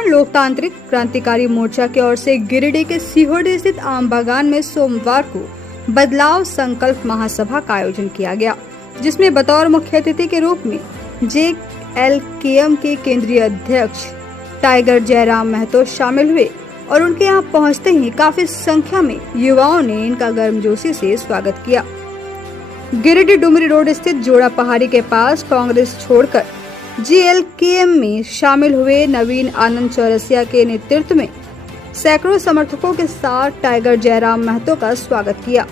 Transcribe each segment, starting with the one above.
झारखंड लोकतांत्रिक क्रांतिकारी मोर्चा की ओर से गिरिडीह के सीहोडी स्थित आम बागान में सोमवार को बदलाव संकल्प महासभा का आयोजन किया गया, जिसमें बतौर मुख्य अतिथि के रूप में JLKM के केंद्रीय अध्यक्ष टाइगर जयराम महतो शामिल हुए और उनके यहाँ पहुँचते ही काफी संख्या में युवाओं ने इनका गर्मजोशी से स्वागत किया। गिरिडीह डुमरी रोड स्थित जोड़ा पहाड़ी के पास कांग्रेस छोड़कर JLKM में शामिल हुए नवीन आनंद चौरसिया के नेतृत्व में सैकड़ों समर्थकों के साथ टाइगर जयराम महतो का स्वागत किया।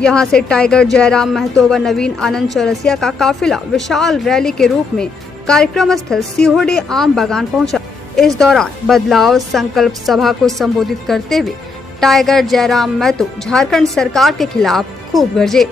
यहां से टाइगर जयराम महतो व नवीन आनंद चौरसिया का काफिला विशाल रैली के रूप में कार्यक्रम स्थल सीहोडी आम बागान पहुंचा। इस दौरान बदलाव संकल्प सभा को संबोधित करते हुए टाइगर जयराम महतो झारखंड सरकार के खिलाफ खूब गरजे।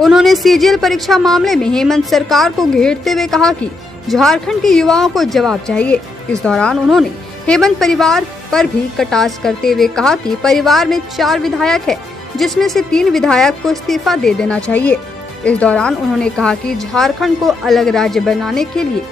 उन्होंने CGL परीक्षा मामले में हेमंत सरकार को घेरते हुए कहा कि झारखंड के युवाओं को जवाब चाहिए। इस दौरान उन्होंने हेमंत परिवार पर भी कटाक्ष करते हुए कहा कि परिवार में 4 विधायक है, जिसमें से 3 विधायक को इस्तीफा दे देना चाहिए। इस दौरान उन्होंने कहा कि झारखंड को अलग राज्य बनाने के लिए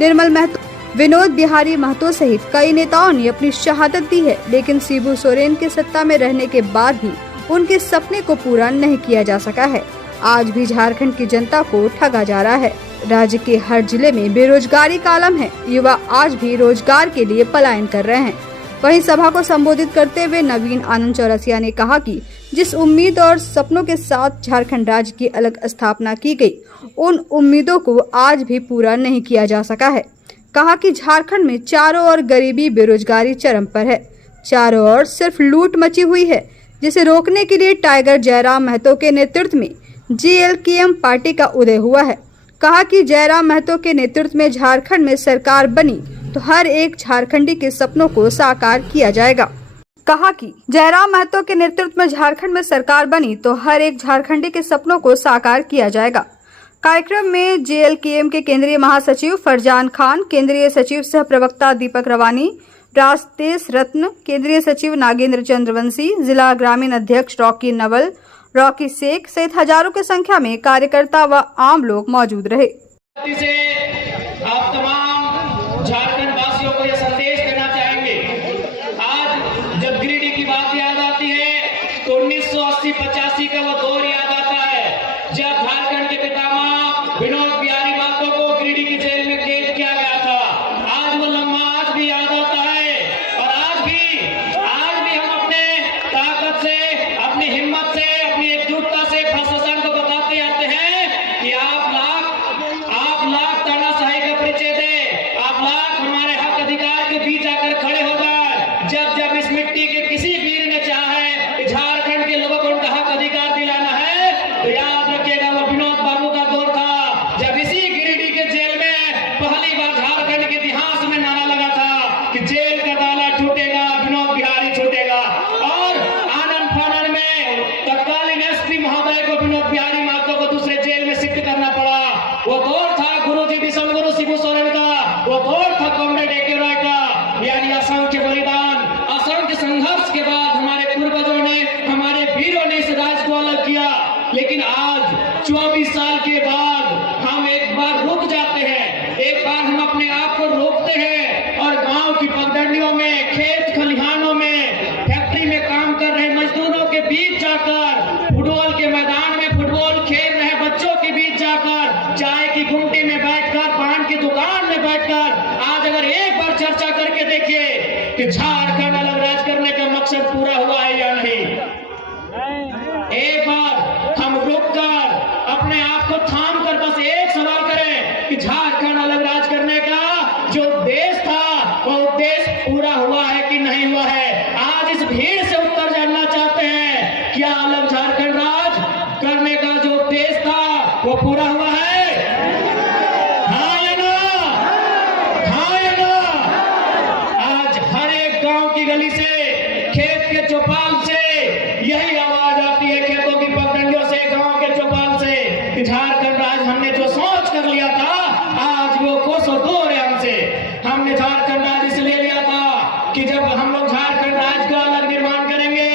निर्मल महतो, विनोद बिहारी महतो सहित कई नेताओं ने अपनी शहादत दी है, लेकिन शिबू सोरेन के सत्ता में रहने के बाद भी उनके सपने को पूरा नहीं किया जा सका है। आज भी झारखंड की जनता को ठगा जा रहा है। राज्य के हर जिले में बेरोजगारी का आलम है। युवा आज भी रोजगार के लिए पलायन कर रहे हैं। वहीं सभा को संबोधित करते हुए नवीन आनंद चौरसिया ने कहा कि जिस उम्मीद और सपनों के साथ झारखंड राज्य की अलग स्थापना की गई, उन उम्मीदों को आज भी पूरा नहीं किया जा सका है। कहा कि झारखंड में चारों ओर गरीबी, बेरोजगारी चरम पर है। चारों ओर सिर्फ लूट मची हुई है, जिसे रोकने के लिए टाइगर जयराम महतो के नेतृत्व में JLKM पार्टी का उदय हुआ है। कहा कि जयराम महतो के नेतृत्व में झारखंड में सरकार बनी तो हर एक झारखंडी के सपनों को साकार किया जाएगा। कहा कि जयराम महतो के नेतृत्व में झारखंड में सरकार बनी तो हर एक झारखंडी के सपनों को साकार किया जाएगा। कार्यक्रम में JLKM के केंद्रीय महासचिव फरजान खान, केंद्रीय सचिव सह प्रवक्ता दीपक रवानी, राजदेश रत्न, केंद्रीय सचिव नागेंद्र चंद्रवंशी, जिला ग्रामीण अध्यक्ष रॉकी नवल, रॉकी शेख सहित हजारों की संख्या में कार्यकर्ता व आम लोग मौजूद रहे। आप तमाम झारखंड वासियों को यह संदेश देना चाहेंगे। आज जब गिरिडीह की बात याद आती है तो 1980-85 का वो दौर याद आता है, जब झारखंड के पितामह विनोद बिहारी महतो को गिरिडीह की जेल में कैद किया गया था। आज वो लम्हा आज भी याद आता है और आज भी हम अपने ताकत से, अपनी हिम्मत से, अपनी एकजुटता से प्रशासन को बताते आते हैं कि आप लाख तानाशाही का परिचय दे, आप लाख हमारे हक अधिकार के बीच आकर खड़े हो जाए। जब इस मिट्टी के किसी वीर ने चाहा है कि झारखंड के लोगों को उनका हक अधिकार दिलाना है, तो याद रखिएगा वो विनोद बाबू का दौर था, जब इसी गिरिडीह के जेल में पहली बार झारखंड के इतिहास में नारा लगा था कि जेल का ताला टूटेगा, विनोद बिहारी छूटेगा। और आनंद फानन में तत्कालीन SP महोदय को विनोद बिहारी महतो को दूसरे जेल में शिफ्ट करना पड़ा। वो दौर था गुरुजी विषम गुरु शिबू सोरेन का, वो दौर था कॉमरेड AK रॉय का। यानी असंख्य बलिदान, असंख्य संघर्ष के बाद हमारे पूर्वजों ने, हमारे वीरों ने इस राज्य को अलग किया। लेकिन आज 24 साल के बाद हम एक बार रुक जाते हैं, एक बार हम अपने आप को रोकते हैं और गांव की पगडंडियों में, खेत खलिहानों में, फैक्ट्री में काम कर रहे मजदूरों के बीच जाकर, फुटबॉल के मैदान में फुटबॉल खेल रहे बच्चों के बीच जाकर, चाय की गुमटी में बैठकर, पान की दुकान में बैठकर आज अगर एक बार चर्चा करके देखिए कि झारखंड अलग राज्य करने का मकसद पूरा हुआ है या नहीं। एक बार हम रुककर अपने आप को थाम कर बस एक सवाल करें कि झारखंड अलग राज्य करने का जो उद्देश्य था वो उद्देश्य पूरा हुआ है कि नहीं हुआ है। आज इस भीड़ से उत्तर जानना चाहते हैं, क्या अलग झारखंड राज्य करने का जो उद्देश्य था वो पूरा हुआ है? हाँ या ना? हाँ या ना? आज हर एक गांव की गली से, खेत के चौपाल से यही आवाज आती है, खेतों की पगडंडियों से, गांव के चौपाल से, कि झारखंड राज्य हमने जो सोच कर लिया था आज वो कोसों दूर है हमसे। हमने झारखंड राज्य इसलिए लिया था कि जब हम लोग झारखंड राज्य का अलग निर्माण करेंगे,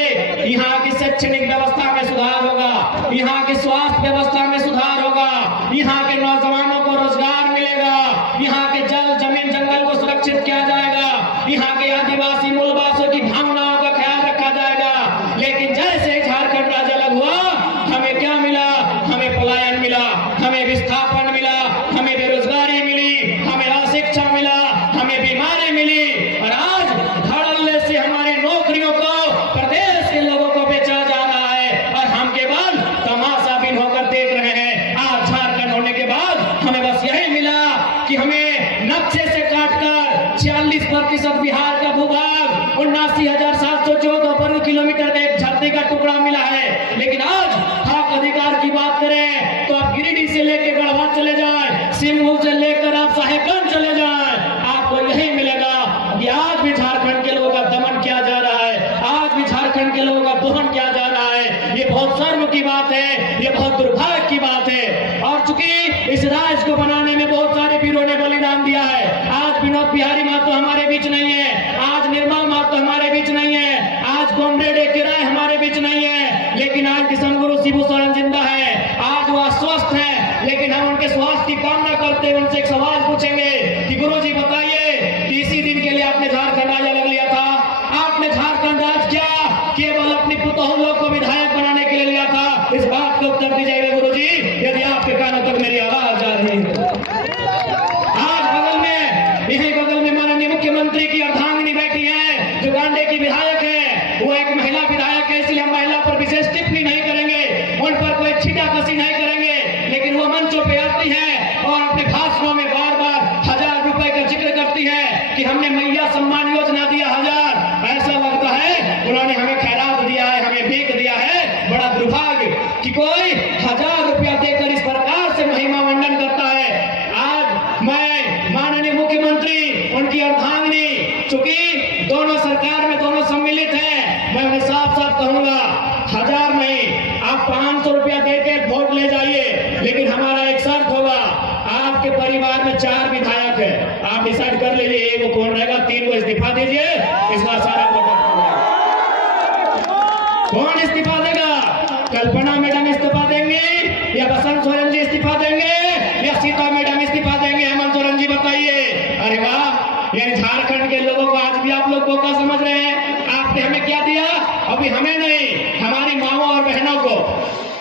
यहाँ की शैक्षणिक व्यवस्था में सुधार होगा, यहाँ की स्वास्थ्य व्यवस्था में सुधार होगा, यहाँ के नौजवानों को रोजगार मिलेगा, यहाँ के जल, जमीन, जंगल को सुरक्षित किया जाएगा। यहाँ के आदिवासी मूलवासियों की भावनाओं का ख्याल रखा जाएगा। लेकिन जैसे झारखंड राज्य अलग हुआ, हमें क्या मिला? हमें पलायन मिला, हमें विस्थापन मिला, हमें बेरोजगारी मिली, हमें अशिक्षा मिला, हमें बीमारी मिली। और आज धड़ल्ले से हमारी नौकरियों को प्रदेश के लोगों को बेचा जा रहा है और हम केवल तमाशा बिन होकर देख रहे हैं। आज झारखंड होने के बाद हमें बस यही मिला कि हमें नक्शे से काटकर 46% बिहार का भूभाग 79,714 वर्ग किलोमीटर का एक धरती का टुकड़ा मिला है। लेकिन आज हक अधिकार की बात करें तो आप गिरिडीह से लेकर गढ़वा चले जाए, सिंहभूम से लेकर आप साहेबगंज चले जाए, आपको यही मिलेगा कि आज भी झारखंड के लोगों का दमन किया जा रहा है, आज भी झारखंड के लोगों का दोहन किया जा रहा है। ये बहुत शर्म की बात है, ये बहुत दुर्भाग्य की बात है। और चूंकि इस राज्य को बनाने में बहुत सारे वीरों ने बलिदान दिया है। आज विनोद बिहारी महतो हमारे बीच नहीं है, आज निर्मल महतो हमारे बीच नहीं है, आज कॉमरेड ए के राय हमारे बीच नहीं है, लेकिन आज किशन गुरु शिबू सोरेन जिंदा है। आज वह स्वस्थ है, लेकिन हम उनके स्वास्थ्य की कामना करते हुए उनसे एक सवाल पूछेंगे कि गुरु जी बताइए कि इसी दिन के लिए आपने झारखंड राज्य अलग लिया था, आपने झारखंड राज्य क्या केवल अपनी पुतोह लोग को विधायक बनाने के लिए लिया था? इस बात को उत्तर दीजिएगा गुरु जी, यदि आपके कानों तक मेरी आवाज आ रही है। आज बगल में, यही बगल में माननीय मुख्यमंत्री की अर्धांगिनी बैठी है जो गांडे की विधायक है, वो एक महिला विधायक है, इसलिए हम महिला पर विशेष टिप्पणी नहीं करेंगे, उन पर कोई छीटाकशी नहीं करेंगे। लेकिन वो मंचों पे आती है और अपने भाषणों में बार बार 1000 रुपए का जिक्र करती है कि हमने मैया सम्मान योजना दिया 1000। ऐसा लगता है उन्होंने हमें खैरात दिया है, हमें भीख दिया है। बड़ा दुर्भाग्य कि कोई 1000 रुपया देकर इस प्रकार से महिमा मंडन करता है। आज मैं माननीय मुख्यमंत्री, उनकी अर्धांगिनी, चूंकि दोनों सरकार में दोनों सम्मिलित हैं, मैं उन्हें साफ साफ कहूंगा 1000 नहीं, आप 500 रुपया देकर वोट ले जाइए, लेकिन हमारा एक शर्त होगा, आपके परिवार में 4 विधायक है, आप डिसाइड कर लीजिए एक वो कौन रहेगा, 3 को इस्तीफा दीजिए, इस बार सारा वोट कौन इस्तीफा देगा? कल्पना मैडम इस्तीफा देंगे या बसंत सोरेन जी इस्तीफा देंगे या सीता मैडम इस्तीफा देंगे? हेमंत सोरेन जी बताइए। अरे वाह, यानी झारखंड के लोगों को आज भी आप लोग बोका समझ रहे हैं। आपने हमें क्या दिया? अभी हमें नहीं, हमारी माओ और बहनों को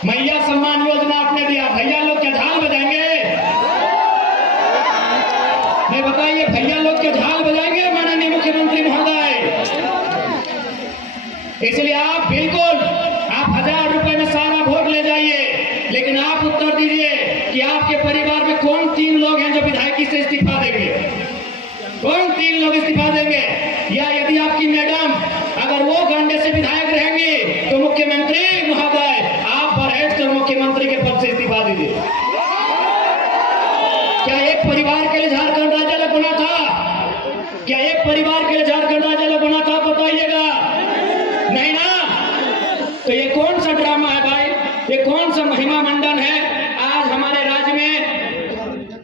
मैया सम्मान योजना आपने दिया। भैया लोग क्या झाल बजाएंगे? नहीं बताइए, भैया लोग क्या झाल बजाएंगे माननीय मुख्यमंत्री महोदय? इसलिए आप बिल्कुल 1000 रुपए में सारा वोट ले जाइए, लेकिन आप उत्तर दीजिए कि आपके परिवार में कौन 3 लोग हैं जो विधायकी से इस्तीफा देंगे? कौन 3 लोग इस्तीफा देंगे? या यदि आपकी मैडम अगर वो गंडे से विधायक रहेंगे तो मुख्यमंत्री महोदय आप बरहट से मुख्यमंत्री के पद से इस्तीफा दीजिए। क्या एक परिवार के लिए झारखंड राज्य अलग होना था? क्या एक परिवार के लिए झारखंड राज्य अलग होना था? बताइएगा। नहीं ना? तो ये कौन सा ड्रामा है भाई? ये कौन सा महिमा मंडन है? आज हमारे राज्य में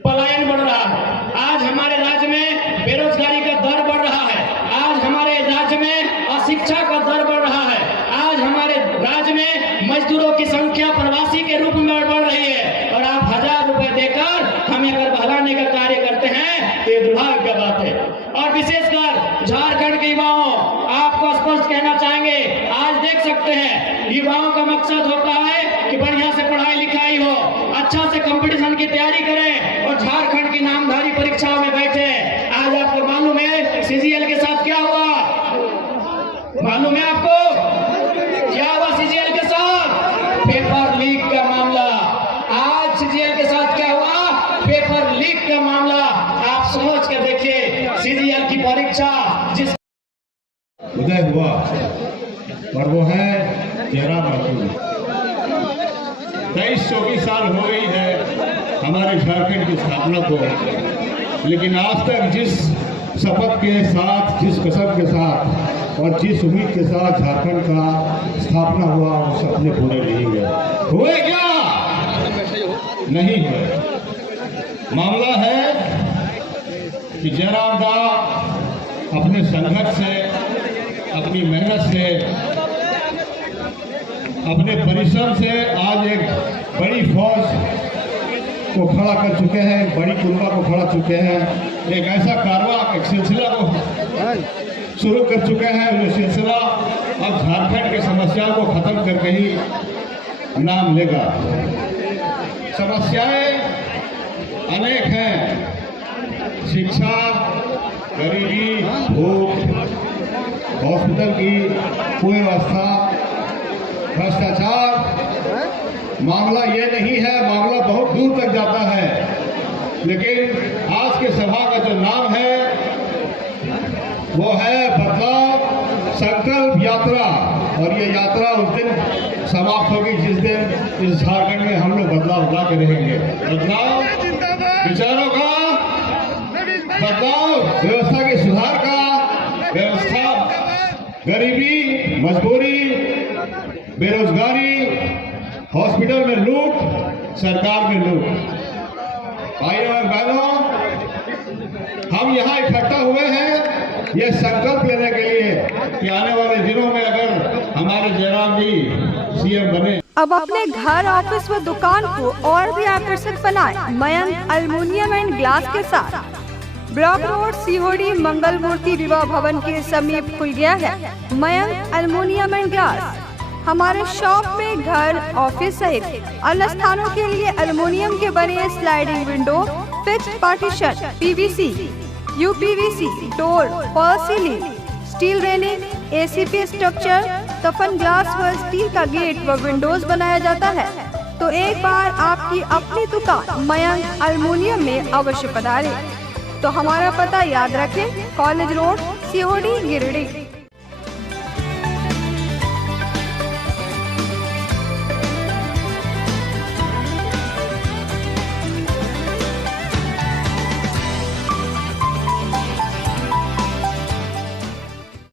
पलायन बढ़ रहा है, आज हमारे राज्य में बेरोजगारी का दर बढ़ रहा है, आज हमारे राज्य में अशिक्षा का दर बढ़ रहा है, आज हमारे राज्य में मजदूरों की संख्या प्रवासी के रूप में बढ़ रही है, और आप 1000 रुपए देकर हमें अगर बहलाने का कार्य करते हैं तो ये दुर्भाग्य की बात है। और विशेषकर झारखंड के युवाओं, आपको स्पष्ट कहना चाहेंगे, आज देख सकते हैं युवाओं का मकसद होता है कि बढ़िया से पढ़ाई लिखाई हो, अच्छा से कंपटीशन की तैयारी करें और झारखंड की नामधारी परीक्षाओं में बैठे। आज आपको मालूम है सीजीएल के साथ क्या हुआ? मालूम है आपको क्या हुआ सीजीएल के साथ? पेपर लीक का मामला। आज सीजीएल के साथ क्या हुआ? पेपर लीक का मामला। आप सोच के देखिए, सीजीएल की परीक्षा जिस उदय हुआ और वो है जयराम ठाकुर। 23-24 साल हो गई है हमारे झारखंड की स्थापना को, लेकिन आज तक जिस शपथ के साथ, जिस कसम के साथ और जिस उम्मीद के साथ झारखंड का स्थापना हुआ, वो सपने पूरे नहीं हुए। हुए क्या? नहीं हुए। मामला है कि जयराम दा अपने संघर्ष से, अपनी मेहनत से, अपने परिश्रम से आज एक बड़ी फौज को खड़ा कर चुके हैं, बड़ी कुंभा को खड़ा चुके हैं, एक ऐसा कारवां, एक सिलसिला को शुरू कर चुके हैं जो सिलसिला अब झारखंड की समस्याओं को खत्म करके ही नाम लेगा। समस्याएं अनेक हैं, शिक्षा, गरीबी, भूख, हॉस्पिटल की कुव्यवस्था, भ्रष्टाचार। मामला ये नहीं है, मामला बहुत दूर तक जाता है, लेकिन आज के सभा का जो नाम है वो है बदलाव संकल्प यात्रा। और ये यात्रा उस दिन समाप्त होगी जिस दिन इस झारखंड में हम लोग बदलाव ला के रहेंगे। बदलाव विचारों का, बदलाव व्यवस्था के सुधार का, व्यवस्था गरीबी, मजबूरी, बेरोजगारी, हॉस्पिटल में लूट, सरकार में लूट। भाइयों और बहनों, हम यहाँ इकट्ठा हुए हैं ये संकल्प लेने के लिए कि आने वाले दिनों में अगर हमारे जयराम जी सीएम बने, अब अपने घर, ऑफिस व दुकान को और भी आकर्षक बनाएं मयंक एल्युमिनियम एंड ग्लास के साथ। ब्लॉक रोड सीहोड़ी मंगल मूर्ति विवाह भवन के समीप खुल गया है मयंक एल्युमिनियम एंड ग्लास। हमारे शॉप में घर, ऑफिस सहित अन्य स्थानों के लिए एल्युमिनियम के बने sliding window, fixed partition, PVC, UPVC, door, fall ceiling, steel railing, ACP structure, toughen glass व स्टील का गेट व विंडोज बनाया जाता है। तो एक बार आपकी अपनी दुकान मयंक एल्युमिनियम में अवश्य पधारें। तो हमारा पता याद रखें, कॉलेज रोड, सीहोड़ी, गिरिडीह।